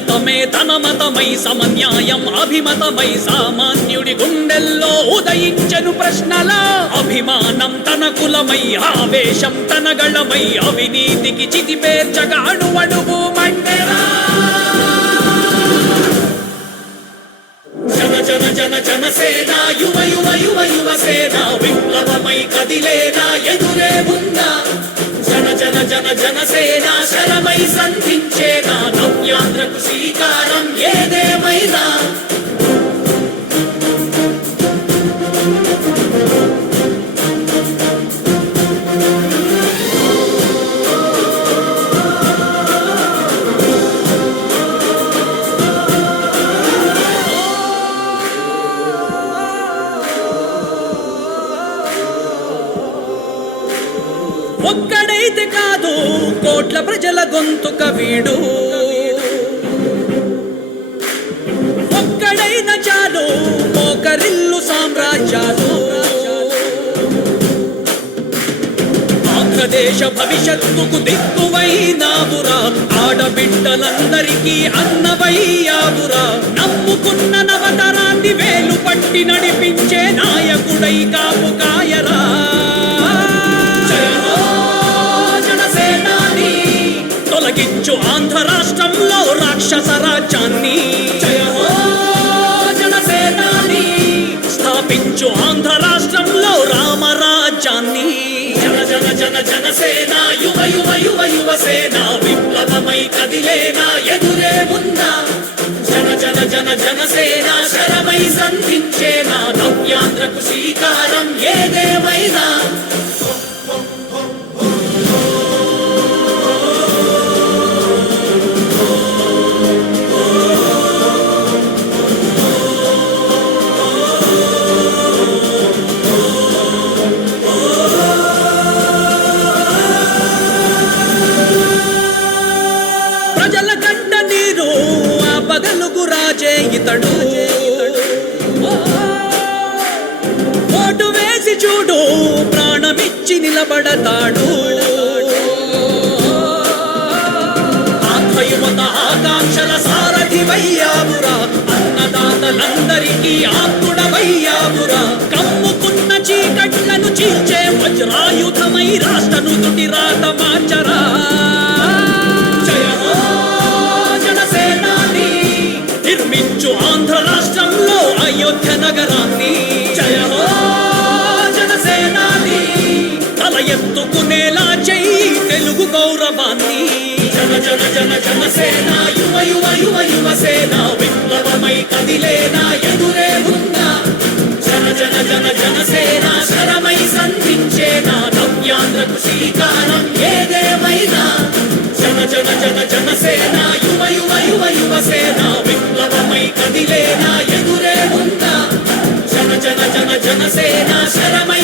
జనహితమే తన మతమై సమన్యాయం అభిమతమై సామాన్యుడి గుండెల్లో ఉదయించెను ప్రశ్నల అభిమానం తన కులమై ఆవేశం తన గళమై అవినీతికి చితిపేర్చగా అణువణువు మండెరా జన జన జన జనసేన యువ యువ యువ యువసేన విప్లవమై కదిలేనా ఎదురే ఉందా జన జన జన జనసేన శరమై సంధించేనా నవ్యాంధ్రకు శ్రీకారం ఏదేమైనా ఒక్కడైతే కాదు కోట్ల ప్రజల గొంతుక వీడు ఒక్కడైన చాలు మోకరిల్లు సామ్రాజ్యాలు ఆంధ్రదేశ భవిష్యత్తుకు దిక్కువైనావురా ఆడబిడ్డలందరికీ అన్నవయ్యావురా నమ్ముకున్న నవతరాన్ని వేలు పట్టి నడిపించే నాయకుడై కాపు కాయరా తొలగించు ఆంధ్ర రాష్ట్రంలో రాక్షస రాజ్యాన్ని జయ హో జనసేనాని స్థాపించు ఆంధ్ర రాష్ట్రంలో రామరాజ్యాన్ని జన జన జన జనసేన యువ యువ యువ యువసేన విప్లవమై కదిలేనా ఎదురే ఉందా జన జన జన జనసేన శరమై సంధించేనా నవ్యాంధ్రకు శ్రీకారం ఏదేమైనా ప్రజల గంట నీరు ఆ పగలుగు రాజే ఇతడు ఓటు వేసి చూడు ప్రాణమిచ్చి నిలబడతాడు ఆత్మయువత ఆకాంక్షల సారథివయ్యావురా అన్నదాతలందరికీ ఆత్ముడవయ్యావురా కమ్ముకున్న చీకట్లను చీల్చే వజ్రాయుధమై రాష్ట్రను తుటి రాత మార్చరా నిర్మించు ఆంధ్ర రాష్ట్రంలో అయోధ్య నగరాన్ని జయ హో జనసేనాని తల ఎత్తుకునేలా చెయ్యి తెలుగు గౌరవాన్ని జన జన జన జనసేన యువ యువ యువ యువసేన విప్లవమై కదిలేనా ఎదురే ఉందా జన జన జన జనసేన శరమై సంధించేనా నవ్యాంధ్రకు శ్రీకారం ఏదేమైనా జన జన జన జనసేన యువ యువ యువ యువసేన విప్లవమై కదిలేనా ఎదురే ఉందా జన జన జన జనసేన శరమై